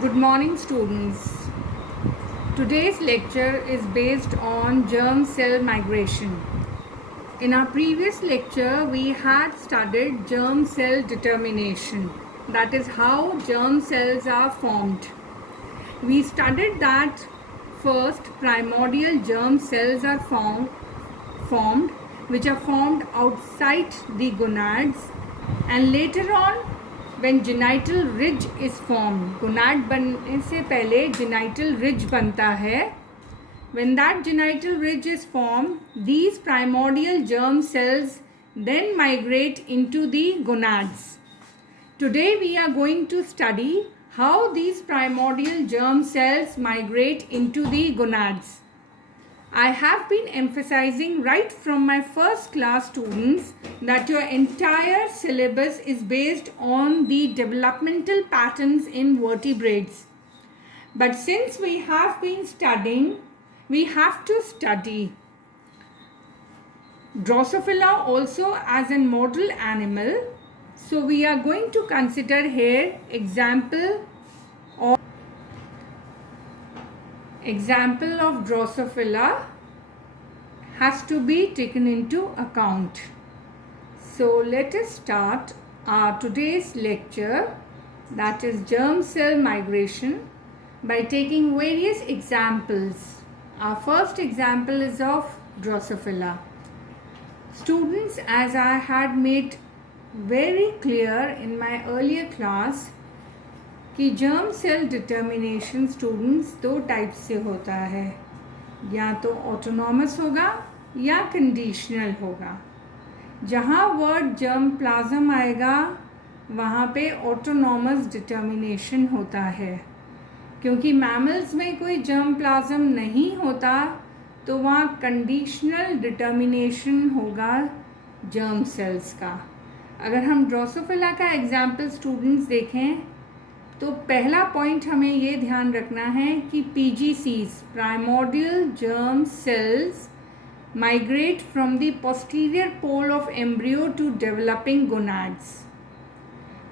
Good morning, students. Today's lecture is based on germ cell migration. In our previous lecture, we had studied germ cell determination. That is how germ cells are formed. We studied that first primordial germ cells are formed, which are formed outside the gonads, and later on when genital ridge is formed, gonad बनने से पहले genital ridge बनता है. When that genital ridge is formed, these primordial germ cells then migrate into the gonads. Today we are going to study how these primordial germ cells migrate into the gonads. I have been emphasizing right from my first class, students, that your entire syllabus is based on the developmental patterns in vertebrates. But since we have been studying, we have to study Drosophila also as a model animal. So we are going to consider here example of Drosophila has to be taken into account. So let us start our today's lecture, that is germ cell migration, by taking various examples. Our first example is of Drosophila. Students, as I had made very clear in my earlier class, कि germ cell determination students दो type से होता है, या तो autonomous होगा या conditional होगा. जहाँ वर्ड जर्म प्लाज्म आएगा वहाँ पे ऑटोनॉमस डिटर्मिनेशन होता है. क्योंकि मैमल्स में कोई जर्म प्लाज्म नहीं होता तो वहाँ कंडीशनल डिटर्मिनेशन होगा जर्म सेल्स का. अगर हम ड्रोसोफिला का एग्जाम्पल स्टूडेंट्स देखें तो पहला पॉइंट हमें ये ध्यान रखना है कि PGCs primordial germ cells migrate from the posterior pole of embryo to developing gonads.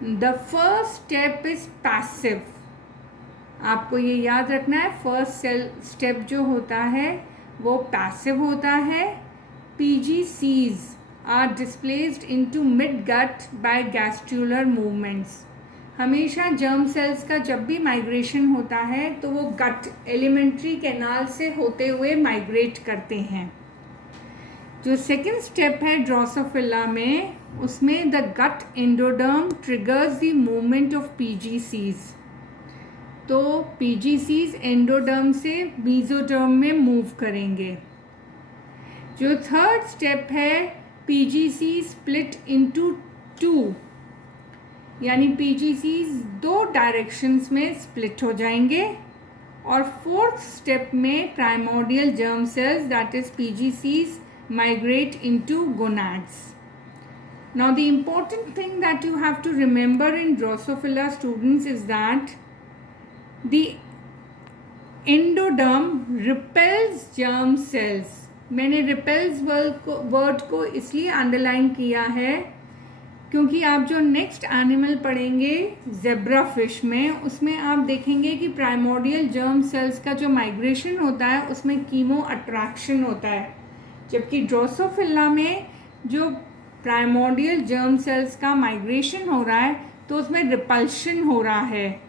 The first step is passive. आपको ये याद रखना है, फर्स्ट सेल स्टेप जो होता है वो पैसिव होता है. PGCs are displaced into mid gut by gastrular movements. हमेशा जर्म सेल्स का जब भी माइग्रेशन होता है तो वो गट एलिमेंट्री कैनाल से होते हुए माइग्रेट करते हैं. जो सेकेंड स्टेप है ड्रोसोफिला में, उसमें the gut endoderm triggers the movement of PGCs. तो पीजीसीज एंडोडर्म से मीजोडर्म में मूव करेंगे. जो थर्ड स्टेप है, पीजीसी स्प्लिट इनटू टू, यानी पीजीसीज दो डायरेक्शंस में स्प्लिट हो जाएंगे. और फोर्थ स्टेप में primordial germ cells that is PGCs migrate into gonads. Now the important thing that you have to remember in Drosophila students is that the endoderm repels germ cells. मैंने repels word को इसलिए underline किया है क्योंकि आप जो next animal पढ़ेंगे zebra fish में, उसमें आप देखेंगे कि प्राइमोर्डियल जर्म सेल्स का जो माइग्रेशन होता है उसमें कीमो अट्रैक्शन होता है, जबकि ड्रोसोफिला में जो प्राइमोर्डियल जर्म सेल्स का माइग्रेशन हो रहा है तो उसमें रिपल्शन हो रहा है.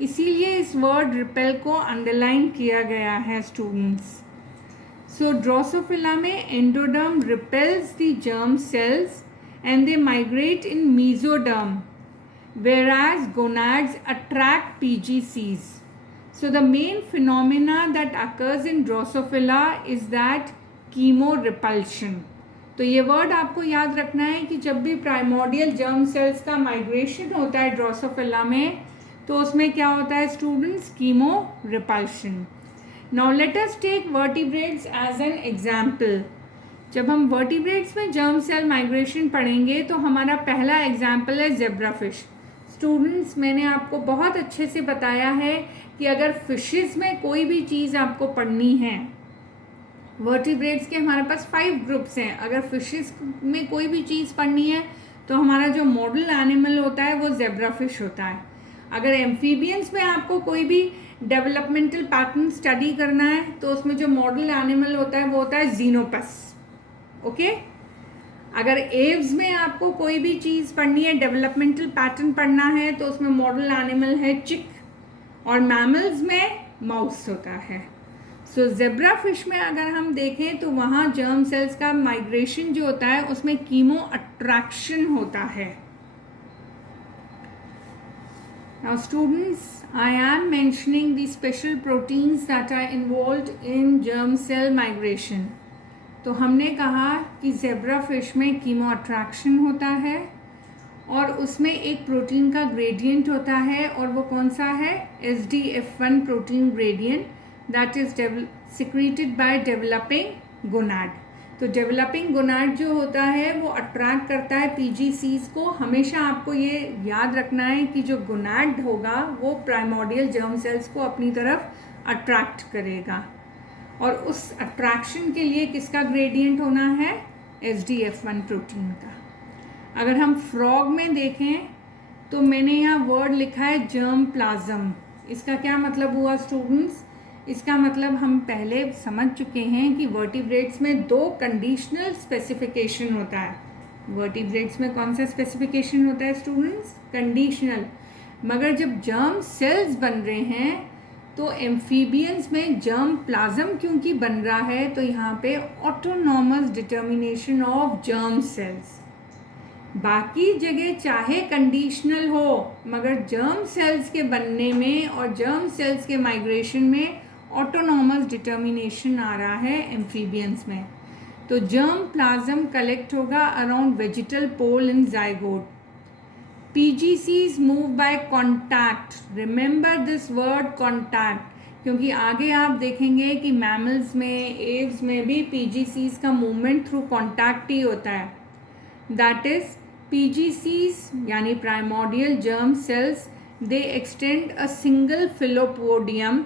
इसीलिए इस वर्ड रिपेल को अंडरलाइन किया गया है स्टूडेंट्स. सो ड्रोसोफिला में endoderm repels the germ cells and they migrate in mesoderm, whereas gonads attract PGCs. So the main phenomena that occurs in Drosophila is that chemorepulsion. तो ये वर्ड आपको याद रखना है कि जब भी प्राइमोर्डियल जर्म सेल्स का माइग्रेशन होता है ड्रोसोफिला में तो उसमें क्या होता है students, chemorepulsion. Now let us take vertebrates as an example. जब हम वर्टिब्रेट्स में जर्म सेल माइग्रेशन पढ़ेंगे तो हमारा पहला एग्जाम्पल है जेब्रा फिश. स्टूडेंट्स, मैंने आपको बहुत अच्छे से बताया है कि अगर फिशेस में कोई भी चीज़ आपको पढ़नी है, वर्टिब्रेट्स के हमारे पास 5 ग्रुप्स हैं. अगर फिशेस में कोई भी चीज़ पढ़नी है तो हमारा जो मॉडल एनिमल होता है वो जेब्रा फिश होता है. अगर एम्फीबियंस में आपको कोई भी डेवलपमेंटल पैटर्न स्टडी करना है तो उसमें जो मॉडल एनिमल होता है वो होता है जीनोपस, ओके। अगर एव्स में आपको कोई भी चीज़ पढ़नी है, डेवलपमेंटल पैटर्न पढ़ना है, तो उसमें मॉडल एनिमल है चिक, और मैमल्स में माउस होता है। सो ज़ेब्रा फिश में अगर हम देखें तो वहाँ जर्म सेल्स का माइग्रेशन जो होता है उसमें कीमो अट्रैक्शन होता है। Now students, I am mentioning the special proteins that are involved in germ cell migration. तो हमने कहा कि ज़ेब्रा फिश में कीमो अट्रैक्शन होता है और उसमें एक प्रोटीन का ग्रेडियंट होता है, और वो कौन सा है? SDF1 protein gradient that is secreted by developing gonad. तो डेवलपिंग गोनाड जो होता है वो अट्रैक्ट करता है PGCs को। हमेशा आपको ये याद रखना है कि जो गोनाड होगा वो प्राइमोर्डियल जर्म सेल्स को अपनी तरफ अट्रैक्ट करेगा, और उस अट्रैक्शन के लिए किसका ग्रेडियंट होना है? SDF1 प्रोटीन का। अगर हम फ्रॉग में देखें तो मैंने यहाँ वर्ड लिखा है जर्म प्लाज्म। इसका क्या मतलब हुआ स्टूडेंट्स? इसका मतलब हम पहले समझ चुके हैं कि वर्टिब्रेट्स में 2 कंडीशनल स्पेसिफिकेशन होता है। वर्टिब्रेट्स में कौन सा स्पेसिफिकेशन होता है स्टूडेंट्स? कंडीशनल। मगर जब जर्म सेल्स बन रहे हैं तो एम्फीबियंस में जर्म प्लाज्म क्योंकि बन रहा है, तो यहाँ पे autonomous determination of germ cells. बाकी जगह चाहे कंडीशनल हो, मगर जर्म सेल्स के बनने में और जर्म सेल्स के माइग्रेशन में ऑटोनॉमस डिटर्मिनेशन आ रहा है एम्फीबियंस में। तो जर्म प्लाज्म कलेक्ट होगा around vegetal pole in zygote. PGCs move by contact. Remember this word contact, क्योंकि आगे आप देखेंगे कि मैमल्स में, एव्स में भी PGCs का मूवमेंट थ्रू कॉन्टैक्ट ही होता है। दैट इज PGCs यानी primordial germ cells, they extend a single filopodium.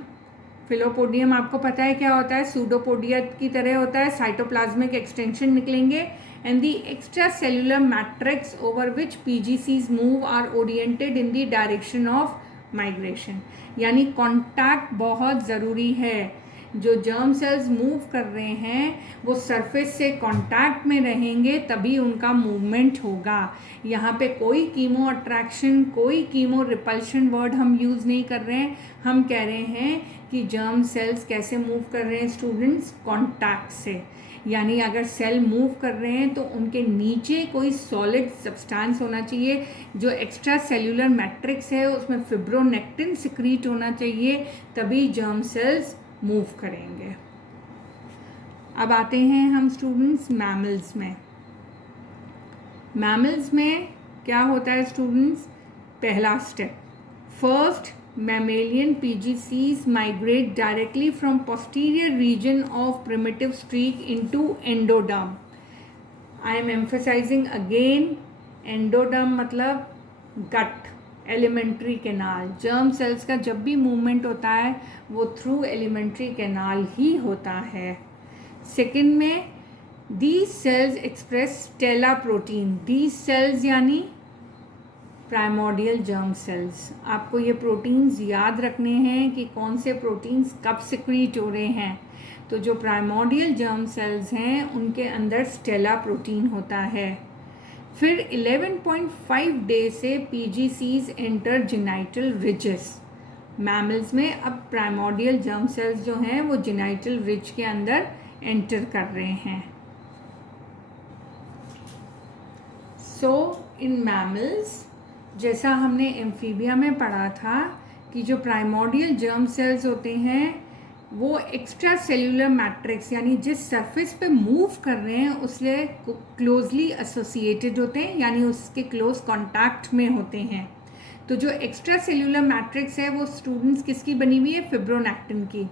Filopodium आपको पता है क्या होता है? सूडोपोडिया की तरह होता है, साइटोप्लाज्मिक एक्सटेंशन निकलेंगे, and the extracellular matrix over which PGCs move are oriented in the direction of migration. यानी कॉन्टैक्ट बहुत ज़रूरी है। जो जर्म सेल्स मूव कर रहे हैं वो सरफेस से कांटेक्ट में रहेंगे तभी उनका मूवमेंट होगा। यहाँ पे कोई कीमो अट्रैक्शन, कोई कीमो रिपल्शन वर्ड हम यूज़ नहीं कर रहे हैं। हम कह रहे हैं कि जर्म सेल्स कैसे मूव कर रहे हैं स्टूडेंट्स? कांटेक्ट से। यानी अगर सेल मूव कर रहे हैं तो उनके नीचे कोई सॉलिड सब्सटेंस होना चाहिए। जो एक्स्ट्रा सेल्यूलर मैट्रिक्स है उसमें फिब्रोनेक्टिन सिक्रीट होना चाहिए, तभी जर्म सेल्स मूव करेंगे। अब आते हैं हम स्टूडेंट्स मैमल्स में। मैमल्स में क्या होता है स्टूडेंट्स? पहला step, first mammalian PGCs migrate directly from posterior region of primitive streak into endoderm. I am emphasizing again, endoderm मतलब gut, alimentary canal. Germ cells का जब भी मूवमेंट होता है वो थ्रू एलिमेंट्री कैनाल ही होता है। सेकेंड में these cells express Stella protein. These cells यानी प्राइमोर्डियल जर्म सेल्स। आपको ये प्रोटीन्स याद रखने हैं कि कौन से प्रोटीन्स कब सिक्रीट हो रहे हैं। तो जो प्राइमोर्डियल जर्म सेल्स हैं उनके अंदर स्टेला प्रोटीन होता है। फिर 11.5 डे से PGCs enter genital ridges. Mammals में अब प्राइमोर्डियल जर्म सेल्स जो हैं वो जेनाइटल रिज के अंदर एंटर कर रहे हैं। सो इन मैमल्स, जैसा हमने एम्फीबिया में पढ़ा था कि जो प्राइमोर्डियल जर्म सेल्स होते हैं वो एक्स्ट्रा सेल्यूलर मैट्रिक्स यानी जिस सरफेस पे मूव कर रहे हैं उससे क्लोजली एसोसिएटेड होते हैं, यानी उसके क्लोज कांटेक्ट में होते हैं। तो जो एक्स्ट्रा सेल्यूलर मैट्रिक्स है वो स्टूडेंट्स किसकी बनी हुई है? फिब्रोनेक्टिन की।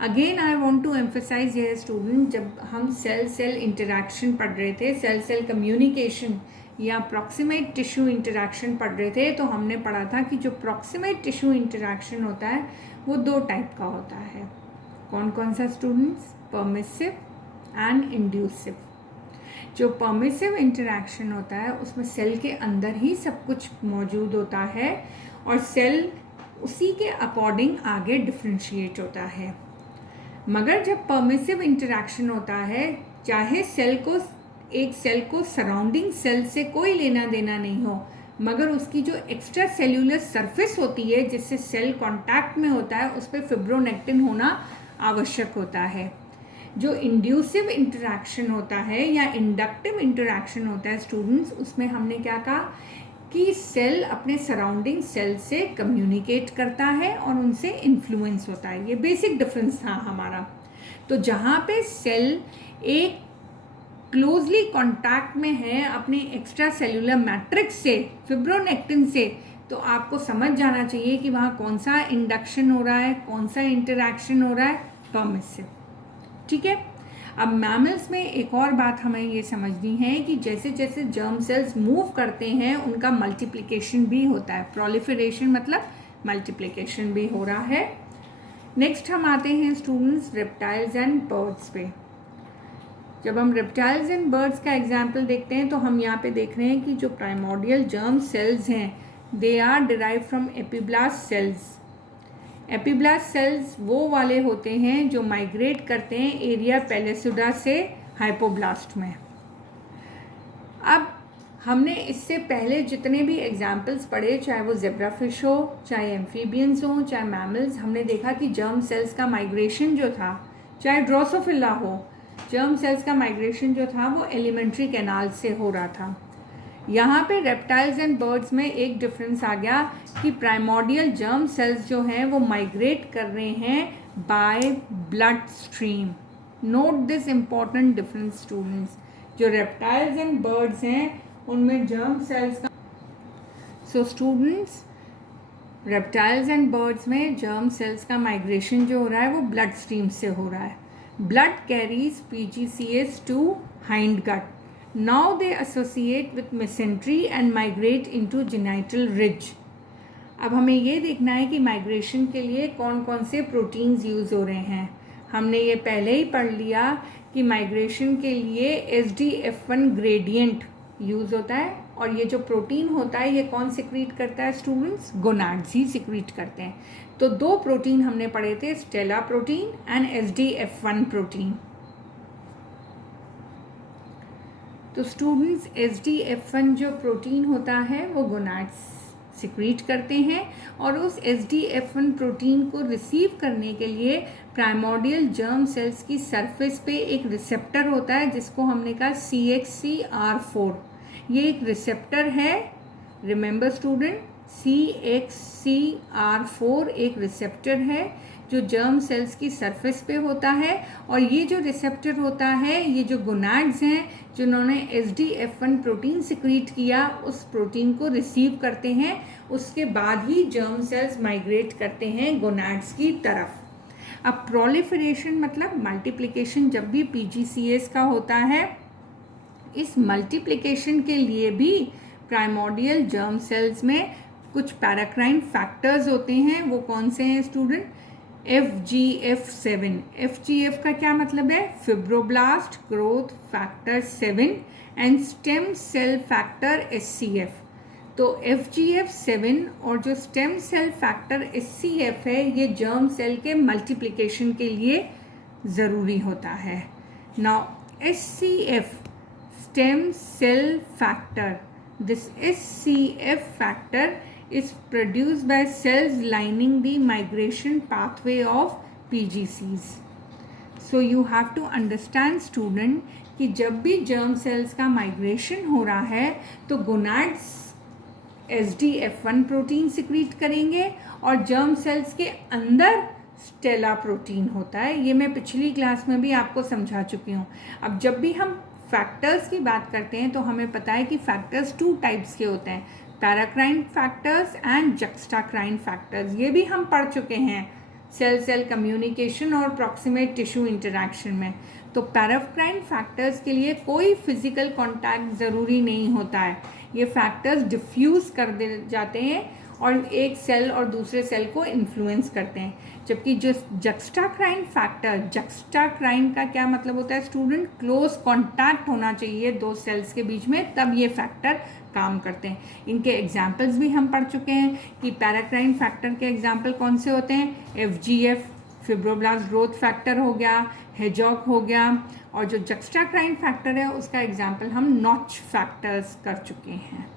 Again I want to emphasize ये स्टूडेंट, जब हम सेल सेल इंटरैक्शन पढ़ रहे थे, सेल सेल कम्युनिकेशन या प्रॉक्सिमेट टिश्यू इंटरैक्शन पढ़ रहे थे, तो हमने पढ़ा था कि जो प्रॉक्सिमेट टिश्यू इंटरैक्शन होता है वो 2 टाइप का होता है। कौन कौन सा स्टूडेंट्स? Permissive and इंड्यूसिव। जो परमिसिव इंटरैक्शन होता है उसमें सेल के अंदर ही सब कुछ मौजूद होता है और सेल उसी के अकॉर्डिंग आगे डिफ्रेंशिएट होता है। मगर जब परमिसिव इंटरैक्शन होता है, चाहे एक सेल को सराउंडिंग सेल से कोई लेना देना नहीं हो, मगर उसकी जो एक्स्ट्रा सेल्यूलर सरफेस होती है जिससे सेल कांटेक्ट में होता है उस पर फिब्रोनेक्टिन होना आवश्यक होता है। जो इंड्यूसिव इंटरैक्शन होता है या इंडक्टिव इंटरैक्शन होता है स्टूडेंट्स, उसमें हमने क्या कहा कि सेल अपने सराउंडिंग सेल से कम्युनिकेट करता है और उनसे इन्फ्लुएंस होता है। ये बेसिक डिफरेंस था हमारा। तो जहाँ पे सेल एक क्लोजली कांटेक्ट में है अपने एक्स्ट्रा सेल्यूलर मैट्रिक्स से, फिब्रोनेक्टिन से, तो आपको समझ जाना चाहिए कि वहाँ कौन सा इंडक्शन हो रहा है, कौन सा इंटरैक्शन हो रहा है, परमिसिव। ठीक है। अब मैमल्स में एक और बात हमें ये समझनी है कि जैसे जैसे जर्म सेल्स मूव करते हैं उनका मल्टीप्लिकेशन भी होता है। प्रोलिफरेशन मतलब मल्टीप्लिकेशन भी हो रहा है। नेक्स्ट हम आते हैं स्टूडेंट्स रेप्टाइल्स एंड बर्ड्स पे। जब हम रेप्टाइल्स एंड बर्ड्स का एग्जाम्पल देखते हैं तो हम यहाँ पे देख रहे हैं कि जो प्राइमोर्डियल जर्म सेल्स हैं they are derive from epiblast cells. Epiblast cells वो वाले होते हैं जो माइग्रेट करते हैं एरिया पेलिसुडा से हाइपोब्लास्ट में। अब हमने इससे पहले जितने भी एग्जाम्पल्स पढ़े, चाहे वो जेब्राफिश हो, चाहे एम्फीबियंस हो, चाहे मैमल्स, हमने देखा कि जर्म सेल्स का माइग्रेशन जो था, चाहे ड्रोसोफिला हो, जर्म सेल्स का माइग्रेशन जो था वो एलिमेंट्री कैनाल से हो रहा था। यहाँ पे रेप्टाइल्स एंड बर्ड्स में एक डिफरेंस आ गया कि प्राइमोर्डियल जर्म सेल्स जो हैं वो माइग्रेट कर रहे हैं by blood stream. Note this important difference students. जो रेप्टाइल्स एंड बर्ड्स हैं उनमें जर्म सेल्स का स्टूडेंट्स रेप्टाइल्स एंड बर्ड्स में जर्म सेल्स का माइग्रेशन जो हो रहा है वो ब्लड स्ट्रीम से हो रहा है। Blood carries PGCS to hindgut. Now they associate with mesentery and migrate into genital ridge. अब हमें ये देखना है कि माइग्रेशन के लिए कौन कौन से प्रोटीन्स यूज़ हो रहे हैं। हमने ये पहले ही पढ़ लिया कि माइग्रेशन के लिए SDF1 ग्रेडियंट यूज़ होता है और ये जो प्रोटीन होता है ये कौन सिक्रीट करता है स्टूडेंट्स? गोनाड्स ही सिक्रीट करते हैं। तो दो प्रोटीन हमने पढ़े थे, Stella protein and SDF1 protein. तो स्टूडेंट्स SDF1 जो प्रोटीन होता है वो गोनाड्स सिक्रीट करते हैं और उस SDF1 प्रोटीन को रिसीव करने के लिए प्राइमोर्डियल जर्म सेल्स की सरफेस पे एक रिसेप्टर होता है जिसको हमने कहा CXCR4। ये एक रिसेप्टर है, रिमेंबर स्टूडेंट, CXCR4 एक रिसेप्टर है जो जर्म सेल्स की सरफेस पे होता है और ये जो रिसेप्टर होता है ये जो गोनाड्स हैं जिन्होंने SDF1 प्रोटीन सिक्रीट किया उस प्रोटीन को रिसीव करते हैं। उसके बाद ही जर्म सेल्स माइग्रेट करते हैं गोनाड्स की तरफ। अब प्रोलिफरेशन मतलब मल्टीप्लिकेशन जब भी PGCS का होता है, इस मल्टीप्लिकेशन के लिए भी प्राइमोर्डियल जर्म सेल्स में कुछ पैराक्राइन फैक्टर्स होते हैं। वो कौन से हैं स्टूडेंट? FGF7। FGF का क्या मतलब है? Fibroblast growth factor 7 and stem cell factor SCF। तो FGF7 और जो स्टेम सेल फैक्टर SCF है ये जर्म सेल के मल्टीप्लिकेशन के लिए ज़रूरी होता है। Now SCF stem cell factor, this SCF factor is produced by cells lining the migration pathway of PGCs. So you have to understand student कि जब भी जर्म सेल्स का माइग्रेशन हो रहा है तो गोनाड्स SDF1 प्रोटीन सिक्रीट करेंगे और जर्म सेल्स के अंदर स्टेला प्रोटीन होता है। ये मैं पिछली क्लास में भी आपको समझा चुकी हूँ। अब जब भी हम फैक्टर्स की बात करते हैं तो हमें पता है कि फैक्टर्स 2 टाइप्स के होते हैं, पैराक्राइन फैक्टर्स एंड जक्स्टाक्राइन फैक्टर्स। ये भी हम पढ़ चुके हैं सेल सेल कम्युनिकेशन और प्रॉक्सिमेट टिश्यू इंटरैक्शन में। तो पैराक्राइन फैक्टर्स के लिए कोई फिजिकल कांटेक्ट ज़रूरी नहीं होता है, ये फैक्टर्स डिफ्यूज़ कर दे जाते हैं और एक सेल और दूसरे सेल को इन्फ्लुएंस करते हैं। जबकि जो जक्स्टाक्राइन फैक्टर, जक्स्टाक्राइन का क्या मतलब होता है स्टूडेंट? क्लोज कॉन्टैक्ट होना चाहिए दो सेल्स के बीच में, तब ये फैक्टर काम करते हैं। इनके एग्जाम्पल्स भी हम पढ़ चुके हैं कि पैराक्राइन फैक्टर के एग्जाम्पल कौन से होते हैं? FGF, फिब्रोब्लास्ट ग्रोथ फैक्टर हो गया, हेजॉक हो गया, और जो जक्स्टाक्राइन फैक्टर है उसका एग्जाम्पल हम नॉच फैक्टर्स कर चुके हैं।